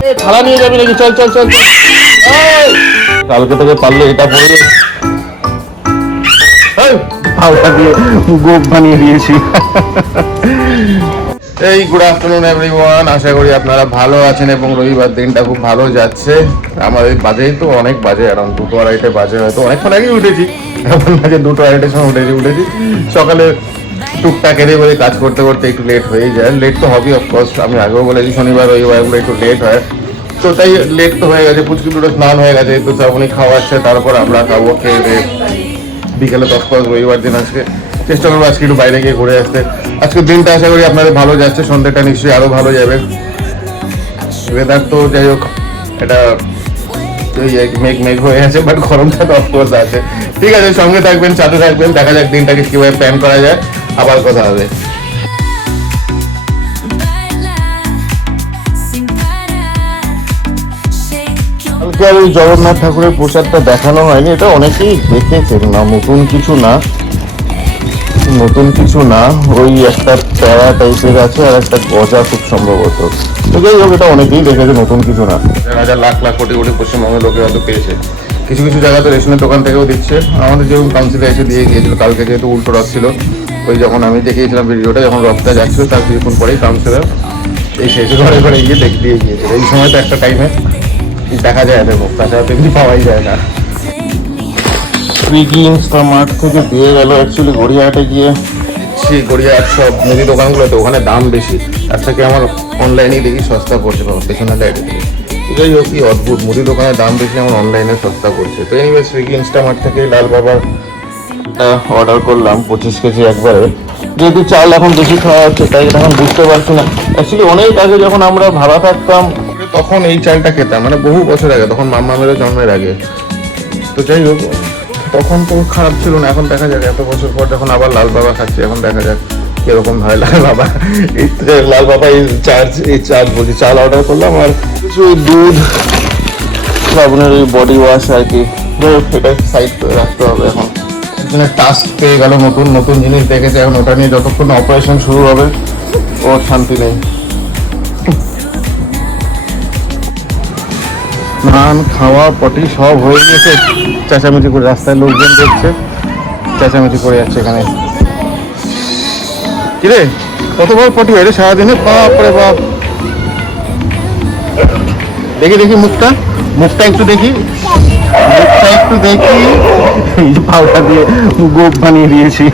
হ্যাঁ থালা নিয়ে যাবি নাকি? চল চল চল। কালকে থেকে পারলে এটা দিয়ে গোপ বানিয়ে দিয়েছি। এই গুড আফটারনুন এভরিওয়ান আশা করি আপনারা ভালো আছেন এবং রবিবার দিনটা খুব ভালো যাচ্ছে। আমাদের বাজেই তো অনেক বাজে এখন দুটো আড়াইটে বাজে হয়তো। অনেকক্ষণ আগেই উঠেছি। এখন বাজে দুটো আড়াইটের সময় উঠেছি উঠেছি। সকালে টুকটাক এদের বলে কাজ করতে করতে একটু লেট হয়ে যায়। লেট তো হবেই অফকোর্স আমি আগেও বলেছি শনিবার রবিবারগুলো একটু লেট হয়। তো তাই লেট তো হয়ে গেছে, পুচকি দুটো স্নান হয়ে গেছে তো চাবনি খাওয়াচ্ছে তারপর আমরা খাব খেয়ে দিয়ে বিকেলে দশ পাঁচ, রবিবার দিন আজকে। চেষ্টা করব আজকে একটু বাইরে গিয়ে ঘুরে আসতে। আজকে দিনটা আশা করি আপনাদের ভালো যাচ্ছে, সন্ধ্যেটা নিশ্চয়ই আরও ভালো যাবে। ওয়েদার তো যাই হোক, এটা মেঘ মেঘ হয়ে আছে বাট গরমটা তো অফকোর্স আছে। ঠিক আছে, সঙ্গে থাকবেন, সাথে থাকবেন, দেখা যাক দিনটাকে কীভাবে প্ল্যান করা যায়। আবার কথা হবে। কালকে আর ওই জগন্নাথ ঠাকুরের প্রসাদটা দেখানো হয়নি এটা অনেকেই দেখেছেন না নতুন কিছু না। নতুন কিছু না ওই একটা প্যারা টাইপের আছে আর একটা গজা খুব সম্ভবত। তো যাই হোক এটা অনেকেই দেখেছে নতুন কিছু না। হাজার লাখ লাখ কোটি কোটি পশ্চিমবঙ্গের লোকে হয়তো পেয়েছে। কিছু কিছু জায়গা তো রেশনের দোকান থেকেও দিচ্ছে। আমাদের যেরকম কাউন্সিলে এসে দিয়ে গিয়েছিল কালকে যেহেতু উল্টো রথ ছিল ওই যখন আমি দেখিয়েছিলাম ভিডিওটা যখন রথটা যাচ্ছিল তার কিছুক্ষণ পরেই কাউন্সিলর এই শেষ ঘরে ঘরে গিয়ে দেখ দিয়ে গিয়েছিল। এই সময় তো একটা টাইমে দেখা যায় এদের মুখ তাছাড়া তো এমনি পাওয়াই যায় না। সুইগি ইনস্টামার্ট থেকে দিয়ে গেল অ্যাকচুয়ালি গড়িয়াহাটে গিয়ে। সেই গড়িয়াহাট সব মুদি দোকানগুলোতে ওখানে দাম বেশি। তার থেকে আমার অনলাইনেই দেখি সস্তা পড়ছে বাবা পেছনে লাইটে এটাই হোক কি অদ্ভুত মুদি দোকানে দাম বেশি আমার অনলাইনে সস্তা পড়ছে। তো এনিওয়ে সুইগি ইনস্টামার্ট থেকে লাল বাবার অর্ডার করলাম পঁচিশ কেজি একবারে। যেহেতু চাল এখন বেশি খাওয়া হচ্ছে, তাই এখন বুঝতে পারছি না। অ্যাকচুয়ালি অনেক আগে যখন আমরা ভাড়া থাকতাম তখন এই চালটা খেতাম মানে বহু বছর আগে, তখন মাম্মা মেরে জন্মের আগে। তো যাই হোক, তখন তো খারাপ ছিল না, এখন দেখা যাক, এত বছর পর যখন আবার লাল বাবা খাচ্ছি, এখন দেখা যাক কীরকম হয় লাল বাবা। লাল বাবা এই চার্জ এই চার্জ বলছি, চাল অর্ডার করলাম আর কিছু দুধ সাবনের ওই বডি ওয়াশ আর কি। সাইড রাখতে হবে এখন। একজনের টাস্ক পেয়ে গেল নতুন নতুন জিনিস দেখেছে, এখন ওটা নিয়ে যতক্ষণ অপারেশন শুরু হবে ওর শান্তি নেই। স্নান, খাওয়া, পটি সব হয়ে গেছে। চেঁচামেচি করে রাস্তায় লোকজন দেখছে, চেঁচামেচি করে যাচ্ছে এখানে। কিরে, কতবার পটি হয় রে সারাদিনে? বাপ রে বাপ। দেখি দেখি মুখটা। মুখটা একটু দেখি। একটু দেখি। পাউডার দিয়ে গোপ বানিয়ে দিয়েছি।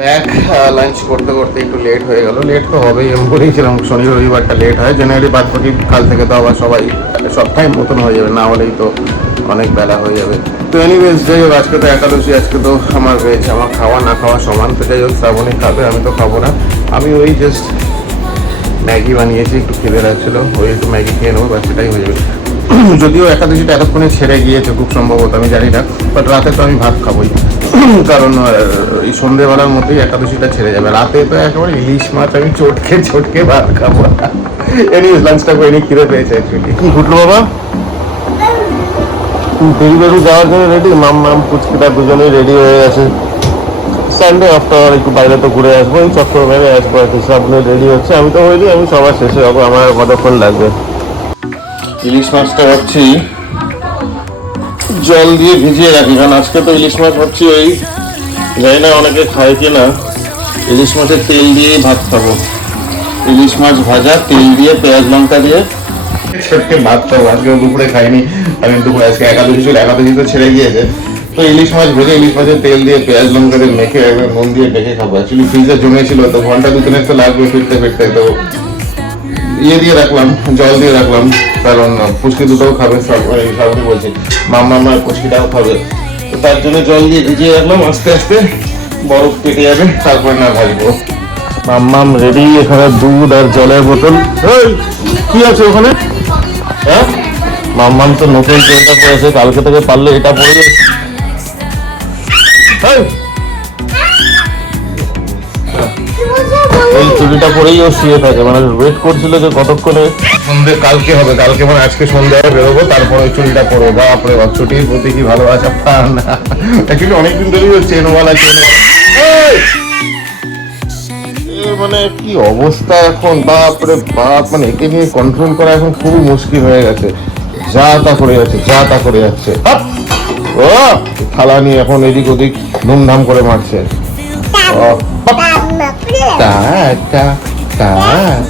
ব্যাক লাঞ্চ করতে করতে একটু লেট হয়ে গেল। লেট তো হবেই, আমি বলেছিলাম শনি রবিবারটা লেট হয়। জেনারেলি বাদ বাকি কাল থেকে তো আবার সবাই সপ্তাহে মতন হয়ে যাবে, না হলেই তো অনেক বেলা হয়ে যাবে। তো এনিওয়েজ যাই হোক, আজকে তো একাদশী আজকে তো আমার ভেজ আমার খাওয়া, না খাওয়া সমান। তো যাই হোক, শ্রাবণী খাবে, আমি তো খাব না। আমি ওই জাস্ট ম্যাগি বানিয়েছি, একটু খেতে লাগছিল ওই একটু ম্যাগি খেয়ে নেব, ব্যাস, সেটাই হয়ে যাবে। যদিও একাদশীটা এতক্ষণে ছেড়ে গিয়েছে খুব সম্ভবত, আমি জানি না বাট রাতে তো আমি ভাত খাবোই। কারণ এই সন্ধেবেলার মধ্যেই একাদশীটা ছেড়ে যাবে। রাতে তো একেবারে ইলিশ মাছ, আমি চটকে চটকে ভাত খাব। এনি লাঞ্চটা করে নিয়ে খিদে পেয়েছে অ্যাকচুয়ালি কি ঘুটলো বাবা? ডেলিভারি যাওয়ার জন্য রেডি মাম মাম, পুচকিটা দুজনেই রেডি হয়ে গেছে। সানডে আফটার একটু বাইরে তো ঘুরে আসব, এই মেরে আসব আর কি সব রেডি হচ্ছে। আমি তো হইনি, আমি সবার শেষে যাব, আমার কতক্ষণ লাগবে? ইলিশ মাছটা ভাবছি জল দিয়ে ভিজিয়ে রাখি, কারণ আজকে তো ইলিশ মাছ ভাবছি ওই, জানি না অনেকে খায় কি না ইলিশ মাছের তেল দিয়েই ভাত খাব। ইলিশ মাছ ভাজা, তেল দিয়ে, পেঁয়াজ লঙ্কা দিয়ে। ছোটকে ভাত খাব আজকে দুপুরে খাইনি। আমি দুপুরে, আজকে একাদশী ছিল, একাদশী তো ছেড়ে গিয়েছে। তো ইলিশ মাছ ভেজে, ইলিশ মাছের তেল দিয়ে, পেঁয়াজ লঙ্কা দিয়ে মেখে, একবার নুন দিয়ে মেখে খাব। অ্যাকচুয়ালি ফ্রিজে জমেছিল, তো ঘণ্টা দু তিনের তো লাগবে ফিরতে ফিরতে তো ইয়ে দিয়ে রাখলাম জল দিয়ে রাখলাম কারণ পুষ্টি দুটোও খাবে সবই বলছি মাম্মা আমার পুষ্টিটাও খাবে। তো তার জন্য জল দিয়ে ভিজিয়ে রাখলাম আস্তে আস্তে বরফ কেটে যাবে তারপর না ভাজবো। মাম্মাম রেডি এখানে দুধ আর জলের বোতল। কি আছে ওখানে? হ্যাঁ? মাম্মাম তো নতুন ট্রেনটা পড়েছে কালকে থেকে পারলে এটা পড়ে এই, এই চুড়িটা পরেই ও শুয়ে থাকে। মানে ওয়েট করছিল যে কতক্ষণে সন্ধে কালকে হবে। কালকে মানে আজকে সন্ধ্যায় বেরোবো তারপর ওই চুড়িটা পরবো। বাপরে বাপ ছুটির প্রতি কি ভালোবাসা? পার না। অ্যাকচুয়ালি অনেকদিন ধরেই ওই চেনওয়ালা চেনওয়ালা মানে কি অবস্থা এখন? বাপরে বাপ মানে একে নিয়ে কন্ট্রোল করা এখন খুবই মুশকিল হয়ে গেছে। যা তা করে যাচ্ছে যা তা করে যাচ্ছে! ও থালা নিয়ে এখন এদিক ওদিক ধুমধাম করে মারছে। ও, হাপ! টা, টা, টা,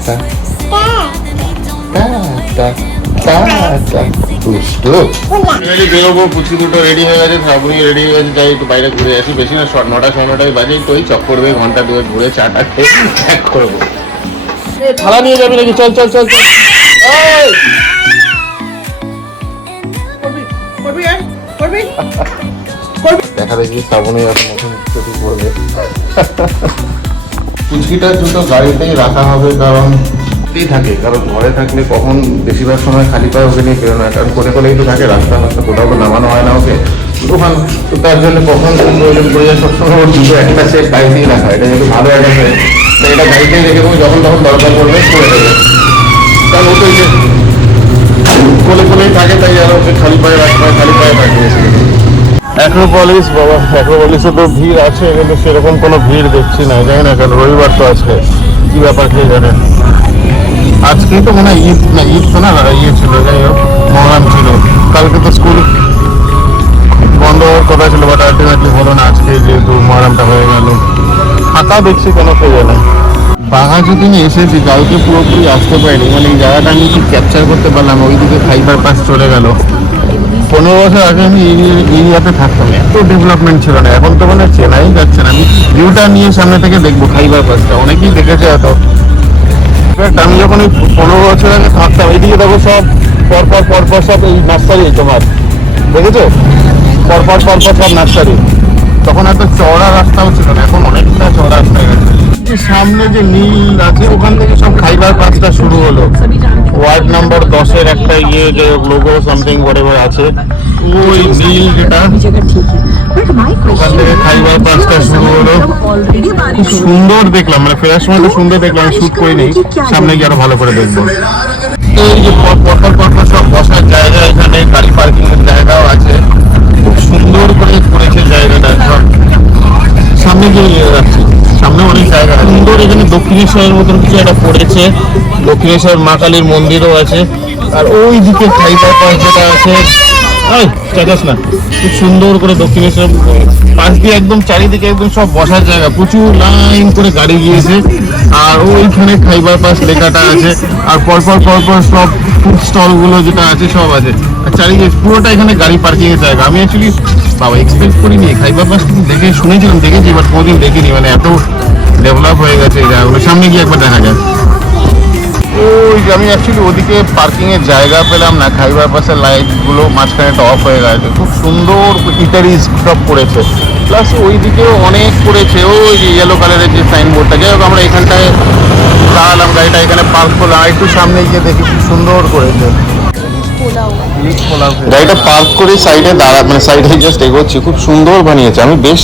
টা, টা, টা, টা, টা। দুষ্টু। Finally বেরোবো পুচকি দুটো রেডি হয়ে গেছে শ্রাবণী রেডি হয়ে গেছে যাই একটু বাইরে ঘুরে আসি। বেশি না শ- নটা সাড়ে নটায় বাজেই তো ওই চক করবে ঘণ্টা ঘুরে চাটা খেয়ে ব্যাক করব। থালা নিয়ে যাবি নাকি? চল চল চল চল। দেখা দেখি শ্রাবণী এখন নতুন ছুটি পড়বে। পুচকিটার জুতো গাড়িতেই রাখা হবে কারণ থাকে, কারণ ঘরে থাকলে কখন বেশিরভাগ সময় খালি পায়ে ওকে নিয়ে বেরোনো কারণ কোলে কোলেই তো থাকে, রাস্তা রাস্তা কোথাও নামানো হয় না ওকে। ওখান তো তার জন্য কখন কোন প্রয়োজন পড়ে যায়, সবসময় ওর জুতো একটা সেট গাড়িতেই রাখা এটা যেহেতু ভালো একটা তো এটা গাড়িতেই রেখে দেবো, যখন তখন দরকার পড়বে করে দেবে কারণ ও তো কোলে কোলেই থাকে, তাই আর ওকে খালি পায়ে রাখতে হয়, খালি পায়ে পাঠিয়েছে অ্যাক্রোপলিস বাবা অ্যাক্রোপলিসে তো ভিড় আছে, কিন্তু সেরকম কোনো ভিড় দেখছি না। জানি না কেন, রবিবার তো আজকে। কি ব্যাপার কে জানে? আজকেই তো মনে ঈদ, না, ঈদ তো না ইয়ে ছিল, যাই হোক, মহরাম ছিল। কালকে তো স্কুল বন্ধ হওয়ার কথা ছিল বাট আলটিমেটলি হলো না, আজকে যেহেতু মহরামটা হয়ে গেল। ফাঁকা দেখছি কেন কে জানে। বাঘা যদি এসেছি, কালকে পুরোপুরি আসতে পারিনি। মানে এই জায়গাটা আমি ঠিক ক্যাপচার করতে পারলাম। ওইদিকে ফাইবার পাস চলে গেল। পনেরো বছর আগে আমি এরিয়াতে থাকতাম, এত ডেভেলপমেন্ট ছিল না। এখন তো মানে চেনাই যাচ্ছে না। আমি ভিউটা নিয়ে সামনে থেকে দেখব, খাইবার পাসটা অনেকেই দেখেছে এত আমি যখন ওই পনেরো বছর আগে থাকতাম, এইদিকে দেখো সব, পরপর পরপর সব এই নার্সারি তোমার। দেখেছ? পরপর পরপর সব নার্সারি তখন এত চওড়া রাস্তাও ছিল না, এখন অনেকটা চওড়া রাস্তা গেছে এই সামনে যে নীল আছে, ওখান থেকে সব খাইবার পাসটা শুরু হলো। ওয়ার্ড নাম্বার দশের একটা ইয়ে যে লোগো সামথিং whatever আছে। ওই নীল যেটা, ওখান থেকে খাইবার পাসটা শুরু হলো। খুব সুন্দর দেখলাম মানে ফেরার সময় তো সুন্দর দেখলাম শুট করিনি। সামনে গিয়ে আরও ভালো করে দেখব। এই যে পর- পরপর পরপর সব বসার জায়গা, এখানে গাড়ি পার্কিং এর জায়গাও আছে। খুব সুন্দর করে করেছে জায়গাটা সামনে গিয়ে যাচ্ছি সামনে অনেক জায়গা সুন্দর এখানে দক্ষিণেশ্বরের মতন কিছু একটা পড়েছে। দক্ষিণেশ্বর মা কালীর মন্দিরও আছে। আর ওই দিকে খাইবার পাস যেটা আছে চাচাস না, খুব সুন্দর করে দক্ষিণেশ্বর, পাশ দিয়ে একদম চারিদিকে একদম সব বসার জায়গা। প্রচুর লাইন করে গাড়ি গিয়েছে। আর ওইখানে খাইবার পাস লেখাটা আছে। আর পরপর পরপর সব ফুড স্টলগুলো যেটা আছে, সব আছে। আর চারিদিকে পুরোটা এখানে গাড়ি পার্কিংয়ের জায়গা। আমি অ্যাকচুয়ালি বাবা এক্সপেক্ট করিনি খাইবার পাস দেখে শুনেছিলাম, দেখেছি বাট কোনোদিন দেখিনি মানে এত ডেভেলপ হয়ে গেছে, এই জায়গাগুলো। সামনে গিয়ে একবার দেখা যায় ওই আমি অ্যাকচুয়ালি ওদিকে পার্কিংয়ের জায়গা পেলাম না, খাইবার পাশের লাইটগুলো মাঝখানে অফ হয়ে গেছে। খুব সুন্দর ইটারিজ সব করেছে। প্লাস ওই ওইদিকেও অনেক করেছে, ওই যে ইয়েলো কালারের যে সাইনবোর্ডটা যাই হোক, আমরা এখানটায় দাঁড়ালাম, গাড়িটা এখানে পার্ক করলাম একটু সামনে গিয়ে দেখি খুব সুন্দর করেছে। গাড়িটা পার্ক করে সাইডে দাঁড়া মানে সাইডে জাস্ট এগোচ্ছি। খুব সুন্দর বানিয়েছে। আমি বেশ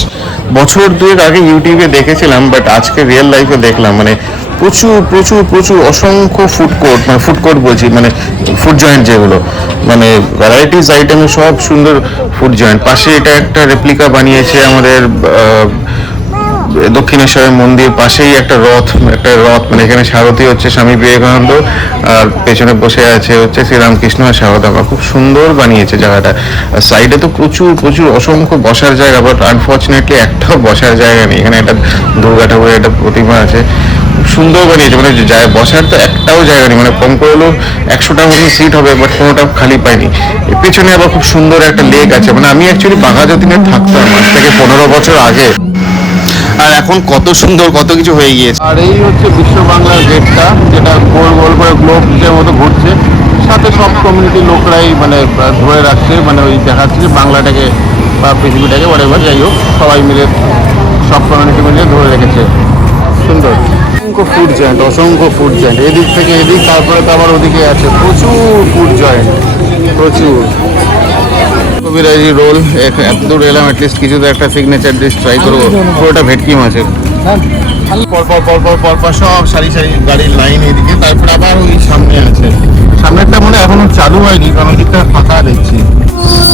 বছর দুয়েক আগে ইউটিউবে দেখেছিলাম বাট আজকে রিয়েল লাইফে দেখলাম। মানে প্রচুর প্রচুর প্রচুর অসংখ্য ফুড কোর্ট মানে ফুড কোর্ট বলছি মানে ফুড জয়েন্ট যেগুলো। মানে ভ্যারাইটিস আইটেমে সব সুন্দর ফুড জয়েন্ট পাশে এটা একটা রেপ্লিকা বানিয়েছে আমাদের আহ, দক্ষিণেশ্বরের মন্দির পাশেই একটা রথ একটা রথ মানে এখানে সারথি হচ্ছে স্বামী বিবেকানন্দ, আর পেছনে বসে আছে হচ্ছে শ্রীরামকৃষ্ণ আর সারদামা খুব সুন্দর বানিয়েছে জায়গাটা। সাইডে তো প্রচুর প্রচুর অসংখ্য বসার জায়গা বাট আনফর্চুনেটলি একটাও বসার জায়গা নেই। এখানে একটা দুর্গা ঠাকুরের একটা প্রতিমা আছে। সুন্দর বানিয়েছে। মানে যে জায়গা বসার তো একটাও জায়গা নেই। মানে কম করে হলেও একশোটার মতো সিট হবে বাট কোনোটা খালি পাইনি। পেছনে আবার খুব সুন্দর একটা লেক আছে। মানে আমি অ্যাকচুয়ালি বাঘা যতীনে থাকতাম আজ থেকে পনেরো বছর আগে। আর এখন কত সুন্দর কত কিছু হয়ে গিয়েছে। আর এই হচ্ছে বিশ্ব বাংলার গেটটা যেটা গোল গোল করে গ্লোবের মতো ঘুরছে। সাথে সব কমিউনিটির লোকরাই মানে ধরে রাখছে মানে ওই দেখাচ্ছে যে বাংলাটাকে বা পৃথিবীটাকে, whatever, যাই হোক, সবাই মিলে, সব কমিউনিটি মিলে ধরে রেখেছে। সুন্দর। অসংখ্য ফুড জয়েন্ট অসংখ্য ফুড জয়েন্ট এদিক থেকে এদিক, তারপরে তো আবার ওদিকে আছে প্রচুর ফুড জয়েন্ট প্রচুর। কবিরাজি রোল এত দূর এলাম অ্যাটলিস্ট কিছু তো একটা সিগনেচার ডিশ ট্রাই করব। পুরোটা ভেটকি মাছের। পরপর পরপর পরপর সব সারি সারি গাড়ির লাইন এদিকে তারপর আবার ওই সামনে আছে। সামনেরটা মনে এখনও চালু হয়নি কারণ ওদিকটা ফাঁকা দেখছি।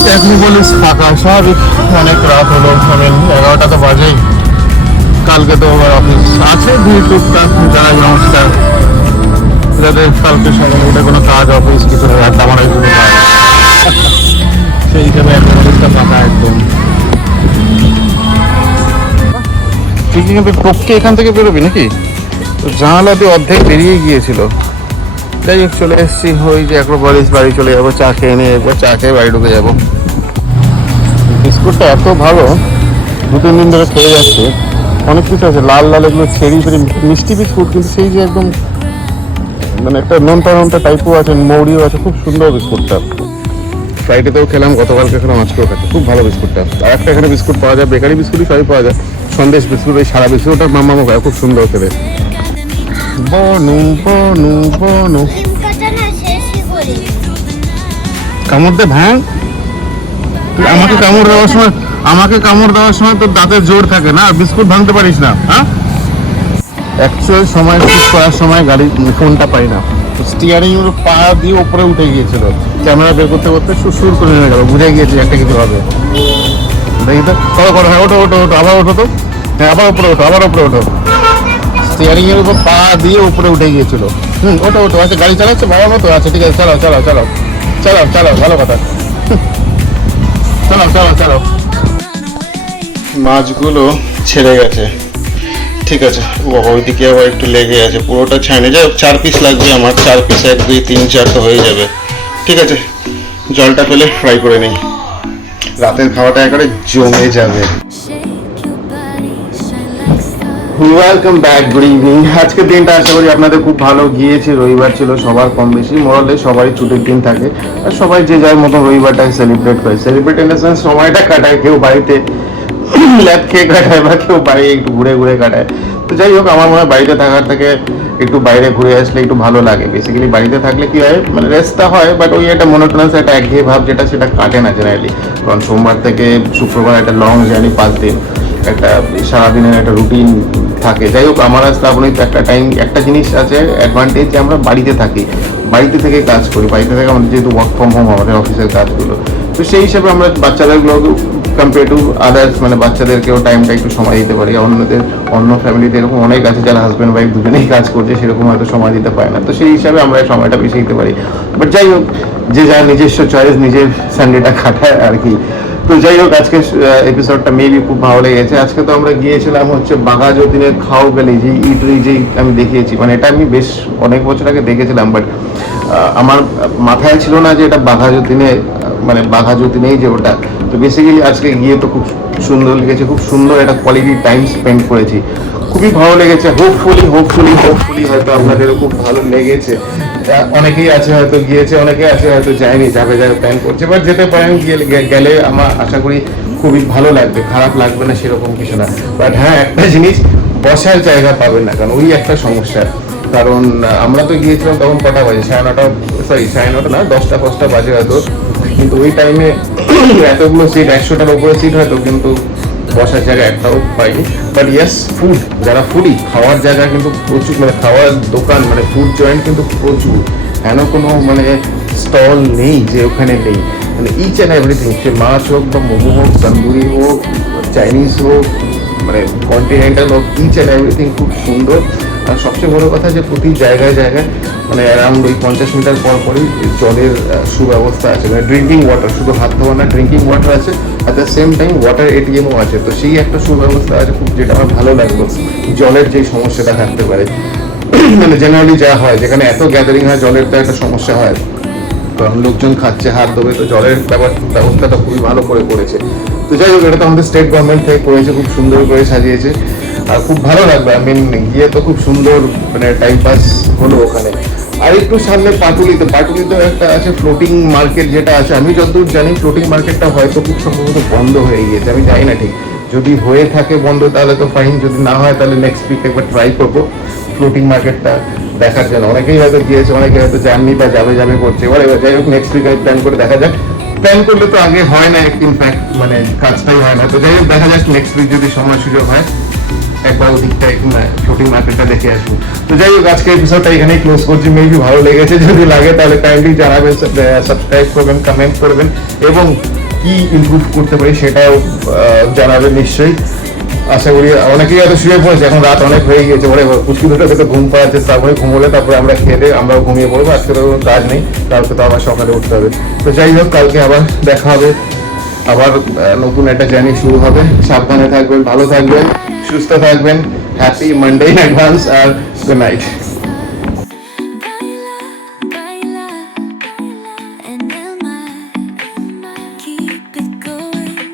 টেকনিক্যালি ফাঁকা সব অনেক রাত হলো মানে এগারোটা তো বাজেই। কালকে তো আবার অফিস আছে দুই টুকটাক যারা নমস্কার। যাদের কালকে সকালে উঠে কোনো কাজ অফিস কিছু নেই আর আমার কিন্তু টপকে এখান থেকে বেরোবি নাকি? জানালা দিয়ে অর্ধেক বেরিয়ে গিয়েছিল। যাই হোক, চলে এসেছি। ওই যে অ্যাক্রোপলিস বাড়ি চলে যাব, চা খেয়ে নিয়ে একবার চা খেয়ে বাড়ি ঢুকে যাব। বিস্কুটটা এত ভালো, দু তিন দিন ধরে খেয়ে যাচ্ছে। অনেক কিছু আছে, লাল লাল এগুলো ছেড়ি ফেরি, মিষ্টি বিস্কুট, কিন্তু সেই যে একদম মানে একটা নোনতা নোনতা টাইপও আছে, মৌরিও আছে, খুব সুন্দর বিস্কুটটা। ফ্রাইডেতেও খেলাম, গতকালকে খেলাম, আজকেও খাচ্ছি খুব ভালো বিস্কুটটা। আর একটা এখানে বিস্কুট পাওয়া যায়, বেকারি বিস্কুটই সবই পাওয়া যায়। সন্দেশ বিস্কুট ওই সারা বিস্কুট ওটা মামা মামা খুব সুন্দর খেতে। বনু বনু বনু। কামড় দে তুই আমাকে কামড় দেওয়ার সময় আমাকে কামড় দেওয়ার সময় তোর দাঁতের জোর থাকে না বিস্কুট ভাঙতে পারিস না হ্যাঁ? অ্যাকচুয়াল সময় ঠিক করার সময় গাড়ি ফোনটা পাই না। স্টিয়ারিং এর পা দিয়ে উপরে উঠে গিয়েছিল। ক্যামেরা বের করতে করতে সুর করে নেমে গেল, বুঝে গিয়েছি একটা কিছু হবে। দেখি তো। করো হ্যাঁ ওঠো ওঠো ওঠো, আবার ওঠো তো। হ্যাঁ আবার উপরে ওঠো, আবার উপরে ওঠো। স্টিয়ারিং এর উপর পা দিয়ে উপরে উঠে গিয়েছিল। হুম, ওঠো ওঠো আচ্ছা গাড়ি চালাচ্ছে? বাবার মতো আচ্ছা ঠিক আছে, চালাও চালাও চালাও। চালাও চালাও, ভালো কথা। চালাও চালাও চালাও। মাছগুলো ছেড়ে গেছে। ঠিক আছে ওইদিকে আবার একটু লেগে আছে। পুরোটা ছাইনে যাই চার পিস লাগবে আমার। চার পিস এক, দুই, তিন, চার তো হয়ে যাবে। ঠিক আছে, জলটা পেলে ফ্রাই করে নিই। রাতের খাওয়াটা একবারে জমে যাবে। ওয়েলকাম ব্যাক গুড ইভিনিং আজকের দিনটা আশা করি আপনাদের খুব ভালো গিয়েছে। রবিবার ছিল, সবার কম বেশি মোরালে সবারই ছুটির দিন থাকে। আর সবাই যে যার মতো রবিবারটাকে সেলিব্রেট করে। সেলিব্রেট ইন দ্য সেন্স সময়টা কাটায়, কেউ বাড়িতে ল্যাব খেয়ে কাটায় বা কেউ বাড়ি একটু ঘুরে ঘুরে কাটায়। তো যাই হোক, আমার মনে হয় বাড়িতে থাকার থেকে একটু বাইরে ঘুরে আসলে একটু ভালো লাগে। বেসিক্যালি বাড়িতে থাকলে কি হয় মানে রেস্টটা হয় বাট ওই একটা মনোটনাস একটা একঘেয়ে ভাব যেটা সেটা কাটে না জেনারেলি কারণ সোমবার থেকে শুক্রবার একটা লং জার্নি পাঁচ দিন, একটা সারাদিনের একটা রুটিন থাকে। যাই হোক, আমার আর শ্রাবণীর তো একটা টাইম একটা জিনিস আছে অ্যাডভান্টেজ যে আমরা বাড়িতে থাকি। বাড়িতে থেকে কাজ করি, বাড়িতে থেকে আমাদের যেহেতু ওয়ার্ক ফ্রম হোম আমাদের অফিসের কাজগুলো। তো সেই হিসাবে আমরা বাচ্চাদেরগুলো কম্পেয়ার টু আদার্স মানে বাচ্চাদেরকেও টাইমটা একটু সময় দিতে পারি। অন্যদের, অন্য ফ্যামিলিতে এরকম অনেক আছে যারা হাজব্যান্ড ওয়াইফ দুজনেই কাজ করছে, সেরকম হয়তো সময় দিতে পারে না। তো সেই হিসাবে আমরা সময়টা বেশি দিতে পারি। বাট যাই হোক, যে যার নিজস্ব চয়েস নিজের সানডেটা খাটায় আর কি। তো যাই হোক, আজকে এপিসোডটা মেবি খুব ভালো লেগেছে। আজকে তো আমরা গিয়েছিলাম হচ্ছে বাঘা যতীনের খাও গেলে, যে ইটরি যেই আমি দেখিয়েছি। মানে এটা আমি বেশ অনেক বছর আগে দেখেছিলাম বাট আমার মাথায় ছিল না যে এটা বাঘা যতীনে মানে বাঘা যতীনেই যে ওটা। তো বেসিক্যালি আজকে গিয়ে তো খুব সুন্দর লেগেছে, খুব সুন্দর একটা কোয়ালিটি টাইম স্পেন্ড করেছি। খুবই ভালো লেগেছে হোপফুলি হোপফুলি হোপফুলি হয়তো আপনাদেরও খুব ভালো লেগেছে। অনেকেই আছে হয়তো গিয়েছে, অনেকে আছে হয়তো যায়নি, যাবে যাবে প্ল্যান করছে বাট যেতে পারেন গেলে আমার আশা করি খুবই ভালো লাগবে, খারাপ লাগবে না সেরকম কিছু না। বাট হ্যাঁ একটা জিনিস বসার জায়গা পাবেন না, কারণ ওই একটা সমস্যা। কারণ আমরা তো গিয়েছিলাম তখন কটা বাজে? সাড়ে নটা সরি সাড়ে নটা না, দশটা, পাঁচটা বাজে হয়তো। কিন্তু ওই টাইমে এতগুলো সিট একশোটার উপরে সিট হয়তো, কিন্তু বসার জায়গা একটাও পাইনি বাট ইয়াস ফুড যারা ফুডি খাওয়ার জায়গা কিন্তু প্রচুর মানে খাওয়ার দোকান মানে ফুড জয়েন্ট কিন্তু প্রচুর। কেন কোনো মানে স্টল নেই যে ওখানে নেই। মানে ইচ অ্যান্ড এভরিথিং সে মাছ হোক বা মোমো হোক, তন্দুরি হোক চাইনিজ হোক মানে কন্টিনেন্টাল হোক ইচ অ্যান্ড এভরিথিং খুব সুন্দর। আর সবচেয়ে বড় কথা যে প্রতি জায়গায় জায়গায় মানে অ্যারাউন্ড ওই পঞ্চাশ মিটার পর পরই জলের সুব্যবস্থা আছে। মানে ড্রিঙ্কিং ওয়াটার শুধু হাত ধোয়া না ড্রিঙ্কিং ওয়াটার আছে at the same time water এটিএমও আছে। তো সেই একটা সুব্যবস্থা আছে খুব, যেটা আমার ভালো লাগল। জলের যেই সমস্যাটা থাকতে পারে। মানে জেনারেলি যা হয়, যেখানে এত গ্যাদারিং হয়, জলের তো একটা সমস্যা হয়। কারণ লোকজন খাচ্ছে, হাত ধোবে, তো জলের ব্যাপার ব্যবস্থাটা খুবই ভালো করে করেছে। তো যাই হোক, এটা তো আমাদের স্টেট গভর্নমেন্ট থেকে করেছে, খুব সুন্দর করে সাজিয়েছে। খুব ভালো লাগবে আই মিন গিয়ে তো খুব সুন্দর মানে টাইম পাস হলো ওখানে। আর একটু সামনে পাটুলিতে পাটুলিতে একটা আছে ফ্লোটিং মার্কেট যেটা আছে, আমি যতদূর জানি ফ্লোটিং মার্কেটটা হয়তো খুব সম্ভবত বন্ধ হয়ে গিয়েছে, আমি জানি না ঠিক। যদি হয়ে থাকে বন্ধ, তাহলে তো ফাইন যদি না হয়, তাহলে নেক্সট উইক একবার ট্রাই করব ফ্লোটিং মার্কেটটা দেখার জন্য। অনেকেই হয়তো গিয়েছে, অনেকে হয়তো যাননি বা যাবে যাবে করছে। এবার এবার যাই হোক নেক্সট উইক প্ল্যান করে দেখা যাক। প্ল্যান করলে তো আগে হয় না ইনফ্যাক্ট মানে কাজটাই হয় না। তো যাই হোক, দেখা যাক নেক্সট উইক যদি সময় সুযোগ হয়। একবার ওদিকটা ফ্লোটিং মার্কেটটা দেখে আসব। তো যাই হোক আজকে এপিসোডটা এখানেই ক্লোজ করছি। মেবি ভালো লেগেছে, যদি লাগে তাহলে কাইন্ডলি জানাবেন সাবস্ক্রাইব করবেন কমেন্ট করবেন, এবং কি ইমপ্রুভ করতে পারি সেটাও জানাবেন নিশ্চয়ই। আশা করি অনেকেই হয়তো শুয়ে পড়েছে, এখন রাত অনেক হয়ে গিয়েছে ওরে পুচকি দুটোকে তো ঘুম পাওয়াচ্ছে তারপরে ঘুমোলে তারপরে আমরা খেলে আমরাও ঘুমিয়ে পড়ব, আজকে তো কোনো কাজ নেই, কালকে তো আবার সকালে উঠতে হবে। তো যাই হোক, কালকে আবার দেখা হবে, আবার নতুন একটা জার্নি শুরু হবে। সাবধানে থাকবেন, ভালো থাকবেন। সুস্থ থাকবেন। হ্যাপি মানডে ইন অ্যাডভান্স আর গুড নাইট